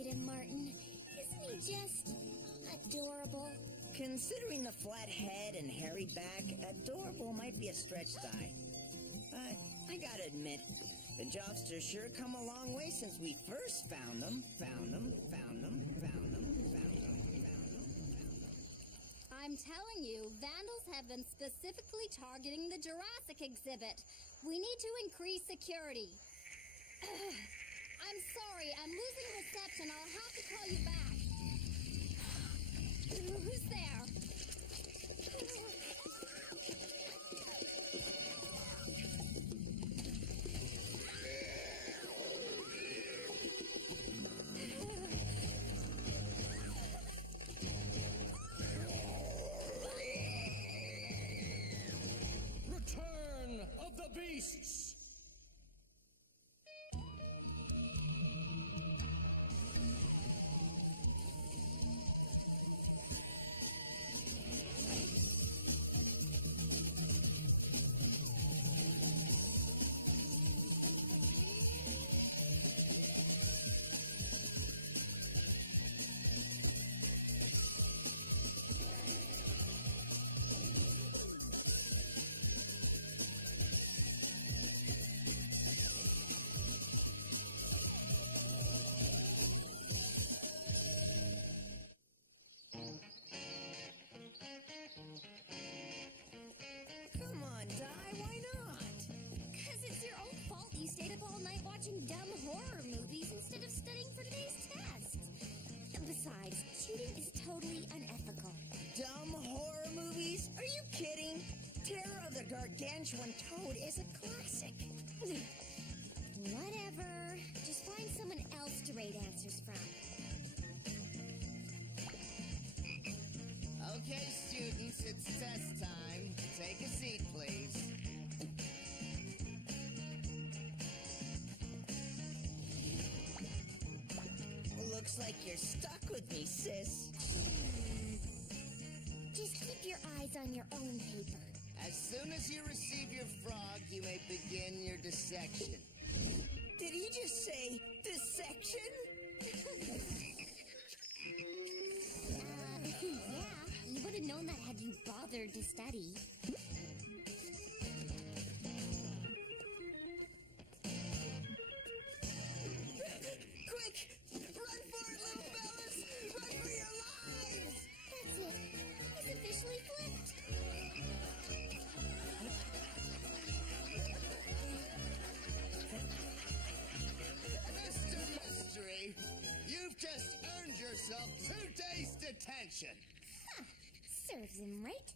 at him, Martin. Isn't he just adorable? Considering the flat head and hairy back, adorable might be a stretch, Di. But I gotta admit, the Jobsters sure come a long way since we first found them. I'm telling you, vandals have been specifically targeting the Jurassic exhibit. We need to increase security. I'm sorry, I'm losing reception. I'll have to call you back. Who's there? Return of the Beasts! Come on, Di, why not? Because it's your own fault you stayed up all night watching dumb horror movies instead of studying for today's test. And besides, cheating is totally unethical. Dumb horror movies? Are you kidding? Terror of the Gargantuan Toad is a classic. Whatever. Just find someone else to rate answers from. Okay, students, it's test time. Take a seat, please. Looks like you're stuck with me, sis. Just keep your eyes on your own paper. As soon as you receive your frog, you may begin your dissection. Did he just say dissection? Yeah, you would have known that had you bothered to study. Quick! Run for it, little fellas! Run for your lives! That's it. He's officially flipped. Mr. Mystery, you've just earned yourself 2 days detention. Serves him right.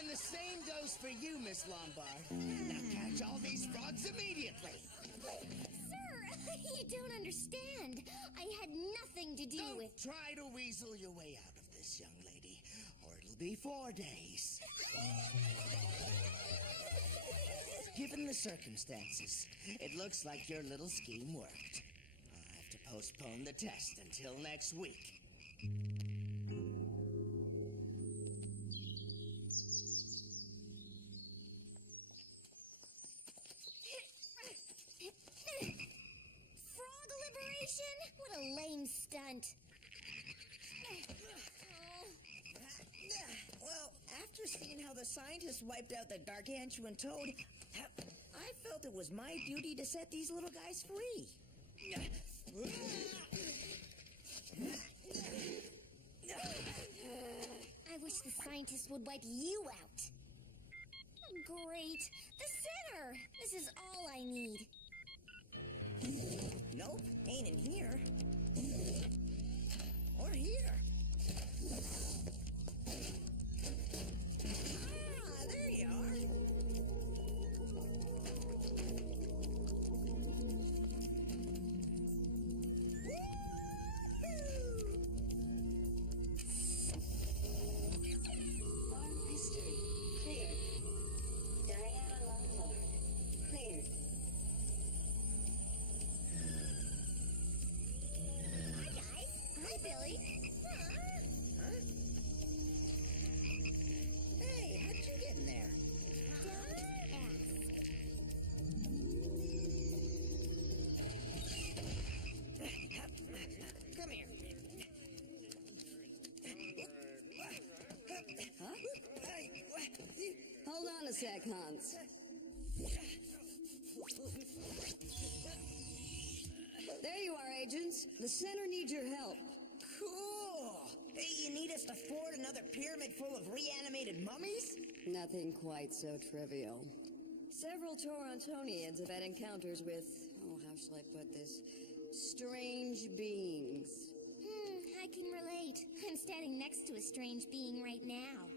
And the same goes for you, Miss Lombard. Now catch all these frogs immediately. Sir, you don't understand. I had nothing to do Don't with... try to weasel your way out of this, young lady, or it'll be 4 days. Given the circumstances, it looks like your little scheme worked. I'll have to postpone the test until next week. Frog liberation? What a lame stunt. Well, after seeing how the scientists wiped out the gargantuan toad, I felt it was my duty to set these little guys free. I wish the scientists would wipe you out. Great. The center. This is all I need. Nope, ain't in here. Or here. Ah, there you are. Farm history cleared. Diana Lombard cleared. Hi, guys. Hi, Billy. Huh? Hey, how'd you get in there? Don't ask. sec, Hans. There you are, agents. The center needs your help. Cool. Hey, you need us to ford another pyramid full of reanimated mummies? Nothing quite so trivial. Several Torontonians have had encounters with, oh, how shall I put this? Strange beings. I can relate. I'm standing next to a strange being right now.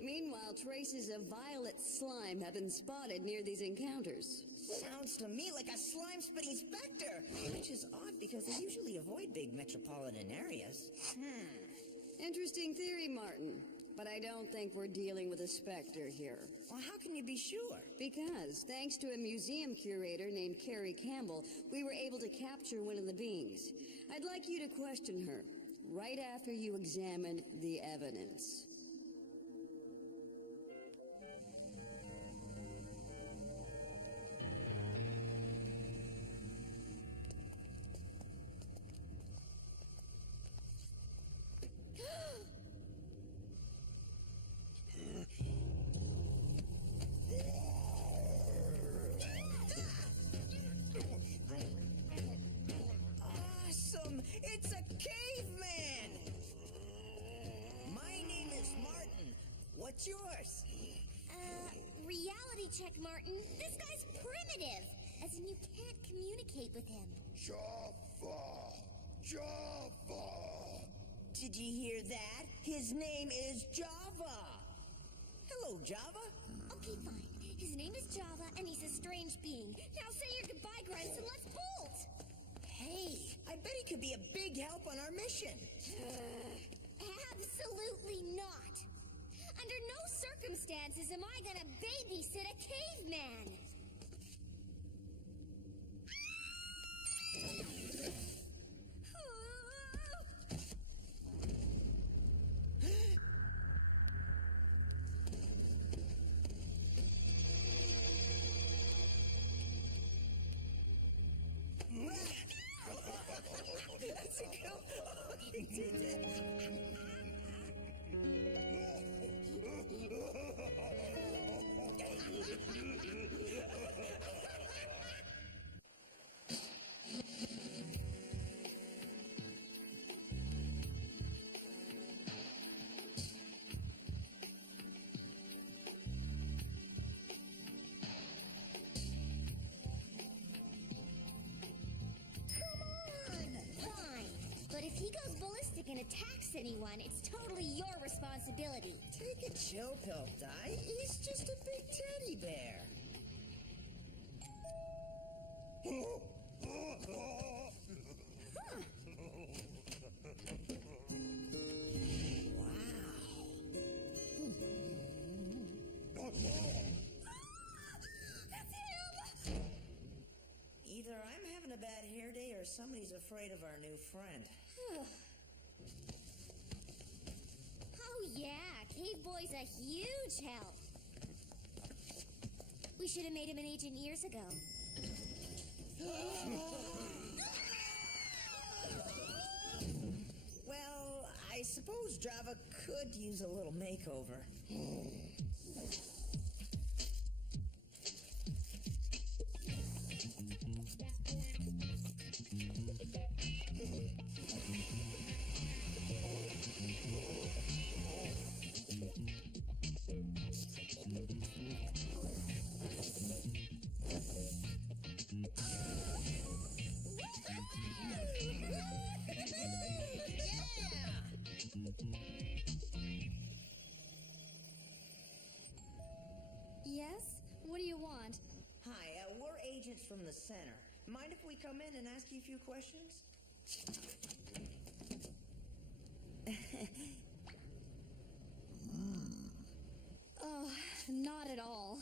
Meanwhile, traces of violet slime have been spotted near these encounters. Sounds to me like a slime-spitting specter, which is odd because they usually avoid big metropolitan areas. Interesting theory, Martin. But I don't think we're dealing with a specter here. Well, how can you be sure? Because, thanks to a museum curator named Carrie Campbell, we were able to capture one of the beings. I'd like you to question her, right after you examine the evidence. Awesome! It's a caveman! My name is Martin. What's yours? Reality check, Martin. This guy's primitive. As in, you can't communicate with him. Java! Java! Did you hear that? His name is Java. Hello, Java. Okay, fine. His name is Java, and he's a strange being. Now say your goodbye, Grunts, and let's bolt! Hey, I bet he could be a big help on our mission. Absolutely not. Under no circumstances am I gonna babysit a caveman. That's a go. He did it. Fine. But if he goes ballistic and attacks anyone, it's totally your responsibility. Take a chill pill, Di. He's just a big teddy bear. Either I'm having a bad hair day or somebody's afraid of our new friend. Oh yeah, Cave Boy's a huge help. We should have made him an agent years ago. Well, I suppose Java could use a little makeover. Yes? What do you want? Hi, we're agents from the center. Mind if we come in and ask you a few questions? Oh, not at all.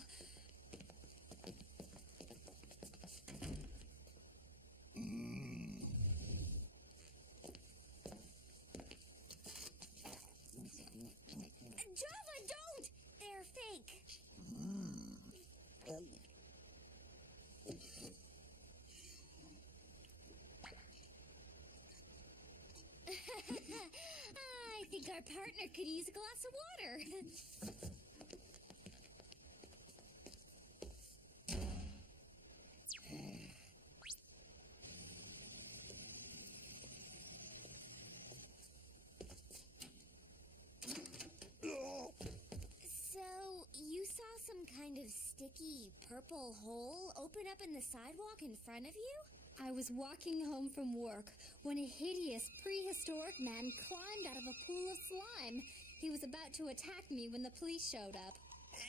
Java, don't! They're fake. I think our partner could use a glass of water. sticky purple hole open up in the sidewalk in front of you? I was walking home from work when a hideous prehistoric man climbed out of a pool of slime. He was about to attack me when the police showed up.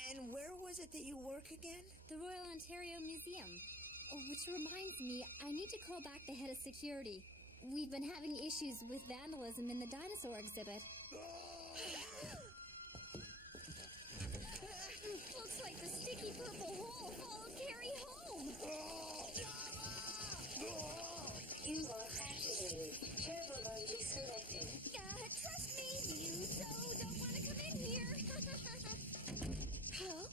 And where was it that you work again? The Royal Ontario Museum. Oh, which reminds me, I need to call back the head of security. We've been having issues with vandalism in the dinosaur exhibit. Looks like the sticky purple hole followed Carrie home. You are activated. Turbo mode selected. Trust me, you so don't want to come in here. Huh?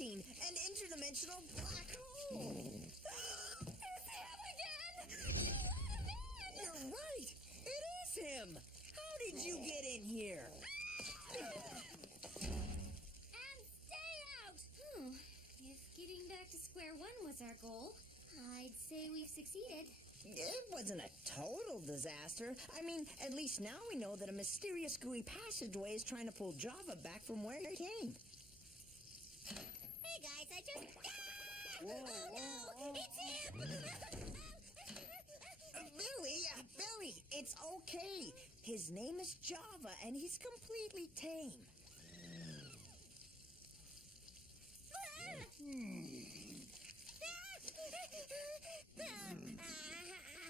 An interdimensional black hole! It's him again! You let him in! You're right! It is him! How did you get in here? And stay out! If getting back to square one was our goal, I'd say we've succeeded. It wasn't a total disaster. I mean, at least now we know that a mysterious gooey passageway is trying to pull Java back from where it came. Hey guys, I just... Whoa, Oh no! It's him! Billy, it's okay. His name is Java, and he's completely tame.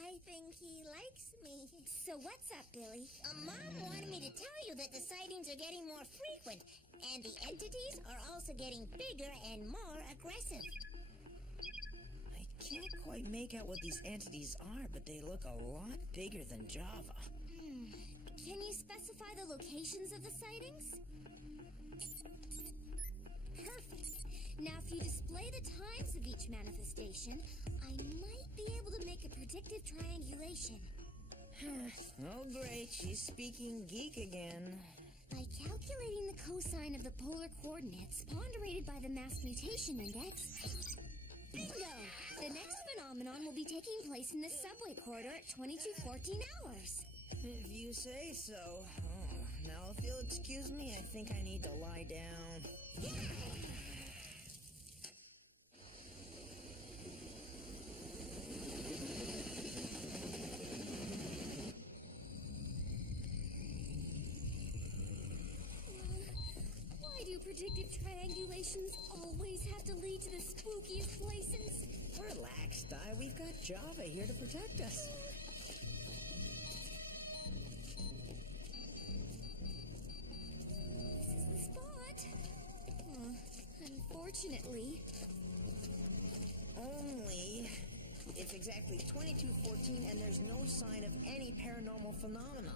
I think he likes me. So what's up, Billy? Mom wanted me to tell you that the sightings are getting more frequent, and the entities are also getting bigger and more aggressive. I can't quite make out what these entities are, but they look a lot bigger than Java. Can you specify the locations of the sightings? Perfect. Now, if you display the times of each manifestation, I might be able to make a predictive triangulation. Oh, great. She's speaking geek again. By calculating the cosine of the polar coordinates ponderated by the mass mutation index... Bingo! The next phenomenon will be taking place in the subway corridor at 22:14 hours. If you say so. Oh, now, if you'll excuse me, I think I need to lie down. Why do predictive triangulations always have to lead to the spookiest places? Relax, Di. We've got Java here to protect us. This is the spot. Unfortunately. Only it's exactly 22:14 and there's no sign of any paranormal phenomenon.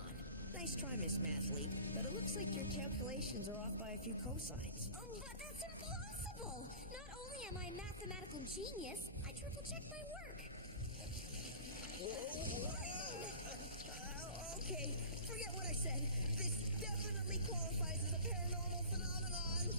Nice try, Miss Mathley, but it looks like your calculations are off by a few cosines. But that's impossible! Not only am I a mathematical genius, I triple-checked my work. Okay, forget what I said. This definitely qualifies as a paranormal phenomenon.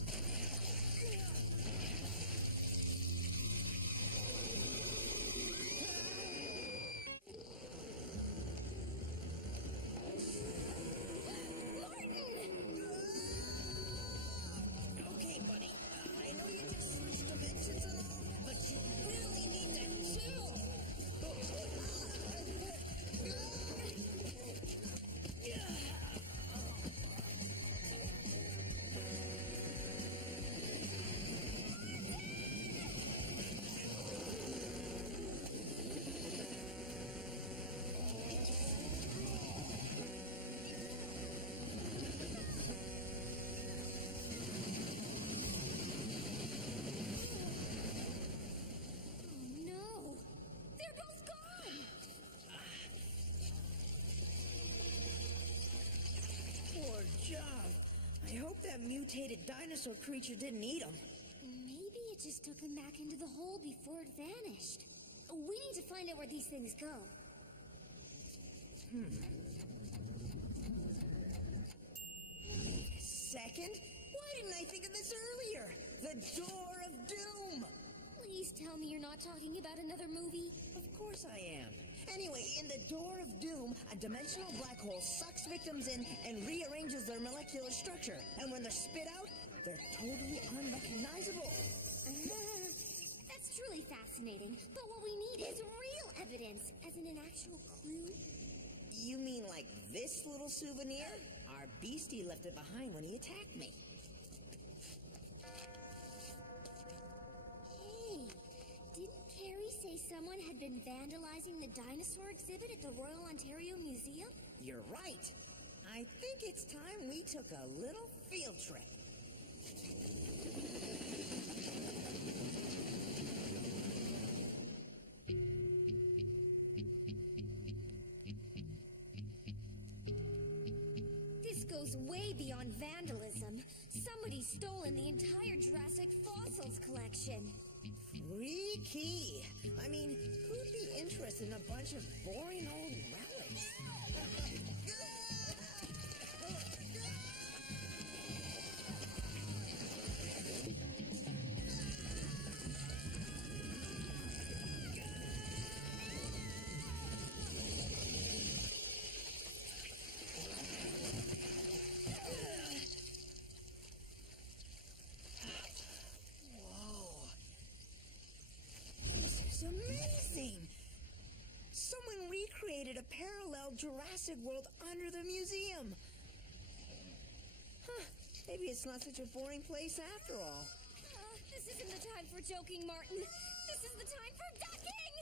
Okay, buddy. I know you just switched dimensions and all, but you really need to chill. No! They're both gone! Poor Job. I hope that mutated dinosaur creature didn't eat him. Maybe it just took them back into the hole before it vanished. We need to find out where these things go. Second? Why didn't I think of this earlier? The Door of Doom! Please tell me you're not talking about another movie. Of course I am. Anyway, in the Door of Doom, a dimensional black hole sucks victims in and rearranges their molecular structure. And when they're spit out, they're totally unrecognizable. That's truly fascinating. But what we need is real evidence, as in an actual clue. You mean like this little souvenir? Our beastie left it behind when he attacked me. Hey, didn't Carrie say someone had been vandalizing the dinosaur exhibit at the Royal Ontario Museum? You're right. I think it's time we took a little field trip. This goes way beyond vandalism. Somebody's stolen the entire Jurassic fossils collection. Freaky. I mean, who'd be interested in a bunch of boring old relics? Amazing! Someone recreated a parallel Jurassic World under the museum. Huh, maybe it's not such a boring place after all. This isn't the time for joking, Martin. This is the time for ducking!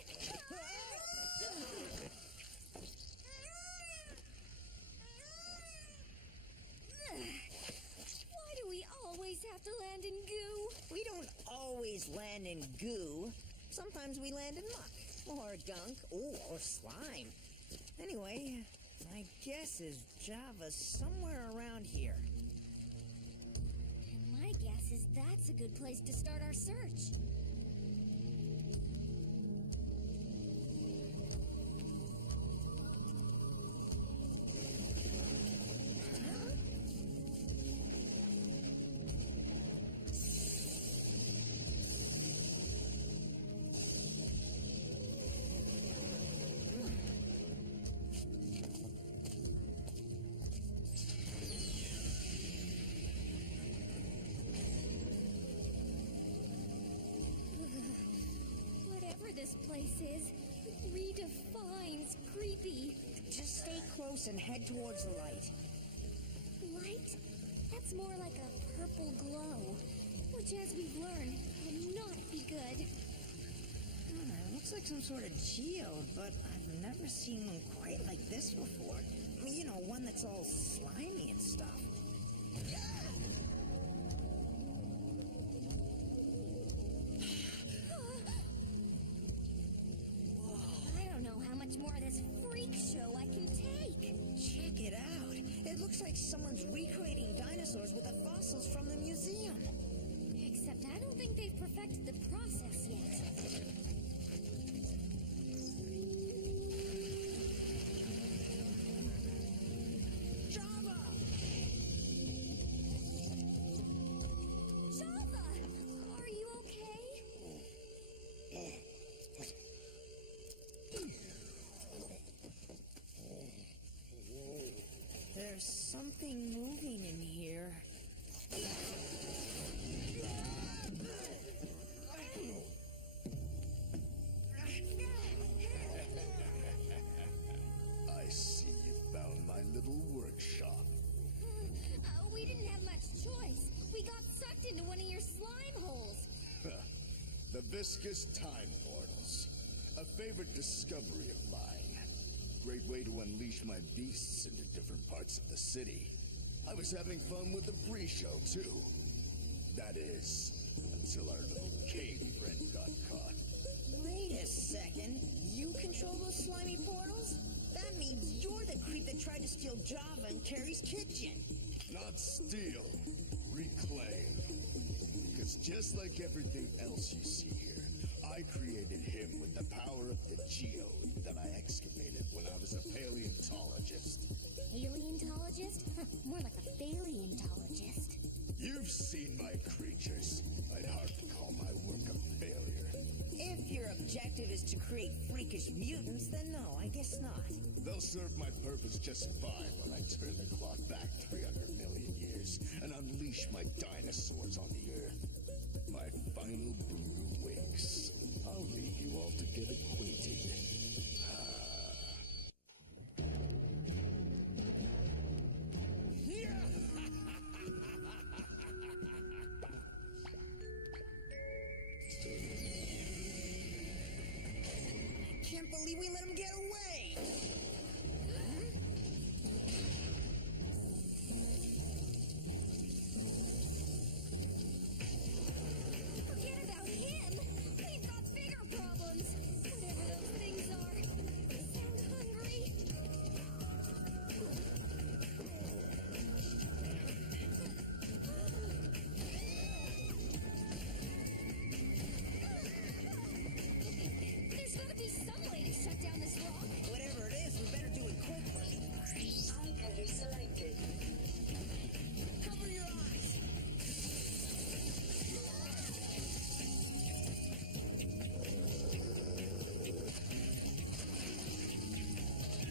Why do we always have to land in goo? We don't always land in goo. Sometimes we land in muck, or gunk, or slime. Anyway, my guess is Java's somewhere around here. And my guess is that's a good place to start our search. This place is, it redefines creepy. Just stay close and head towards the light. Light? That's more like a purple glow, which, as we've learned, will not be good. It looks like some sort of geode, but I've never seen one quite like this before. I mean, you know, one that's all slimy and stuff. More of this freak show I can take. Check it out. It looks like someone's recreating dinosaurs with the fossils from the museum. Except I don't think they've perfected the process yet. Java! Java! Are you okay? There's something moving in here. I see you found my little workshop. We didn't have much choice. We got sucked into one of your slime holes. The viscous time portals. A favorite discovery of mine. Great way to unleash my beasts into different parts of the city. I was having fun with the pre-show, too. That is, until our little cave friend got caught. Wait a second. You control those slimy portals? That means you're the creep that tried to steal Java and Carrie's kitchen. Not steal, reclaim. Because just like everything else you see here, I created him with the power of the geode that I excavated when I was a paleontologist. Paleontologist? More like a paleontologist. You've seen my creatures. I'd hardly call my work a failure. If your objective is to create freakish mutants, then no, I guess not. They'll serve my purpose just fine when I turn the clock back 300 million years and unleash my dinosaurs on the Earth. My final brood awakes. I'll leave you all to get acquainted. Can't believe we let him get away! Forget about him! We've got bigger problems! Whatever those things are. They sound hungry. There's gotta be some way to shut down this rock. Whatever it is, we better do it quickly. Icon selected. Cover your eyes!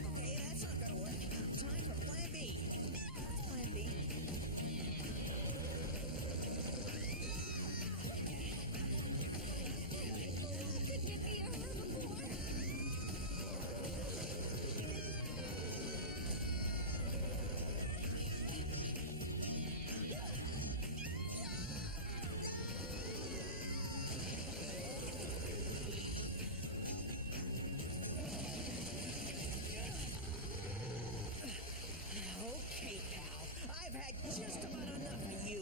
Okay, that's not gonna work. Time for plan B. What's plan B? Could get me a herbivore. Okay, pal. I've had just about enough of you.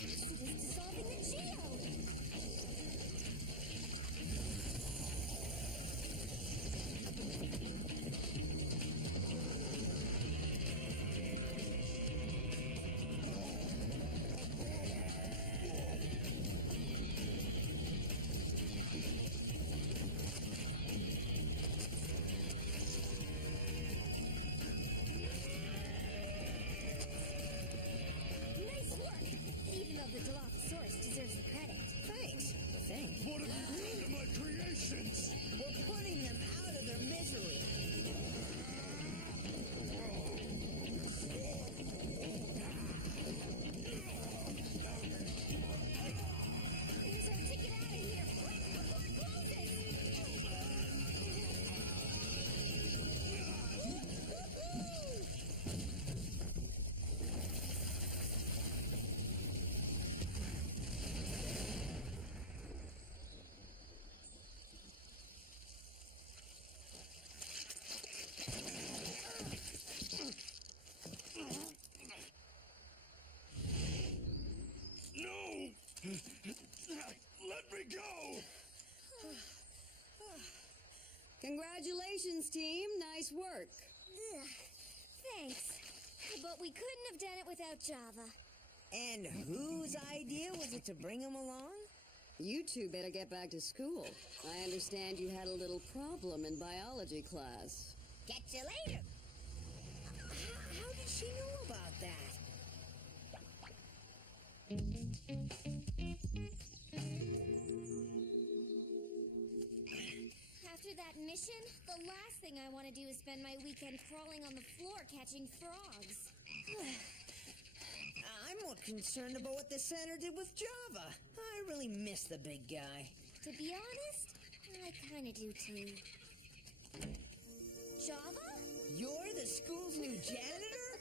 It is dissolving the geode. Nice work! Even though the Dilophosaurus deserves the credit. Thanks. Thanks. What have you done to my creations? We're putting them out of their misery. Here's our ticket out of here! Quick, before it closes! Woo-hoo! No! Let me go! Congratulations, team. Nice work. Ugh, thanks. But we couldn't have done it without Java. And whose idea was it to bring him along? You two better get back to school. I understand you had a little problem in biology class. Catch you later. How did she know about that? After that mission, the last thing I want to do is spend my weekend crawling on the floor catching frogs. I'm more concerned about what the center did with Java. I really miss the big guy. To be honest, I kind of do too. Java? You're the school's new janitor?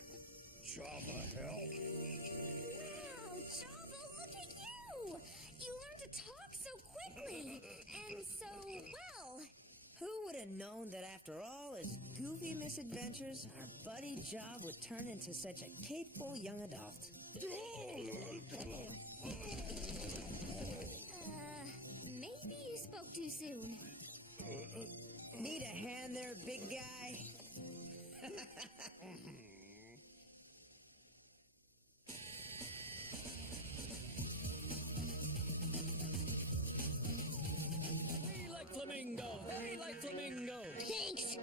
Java, help! Wow, Java, look at you! You learned to talk so quickly and so well. Who would have known that after all his goofy misadventures, our buddy Job would turn into such a capable young adult? Maybe Maybe you spoke too soon. Need a hand there, big guy? We like flamingo. They like flamingo. Thanks.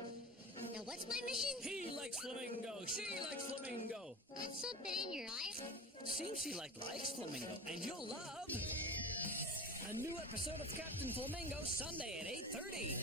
Now, what's my mission? He likes flamingo. She likes flamingo. That's something in your life. Seems she likes flamingo, and you'll love a new episode of Captain Flamingo Sunday at 8:30.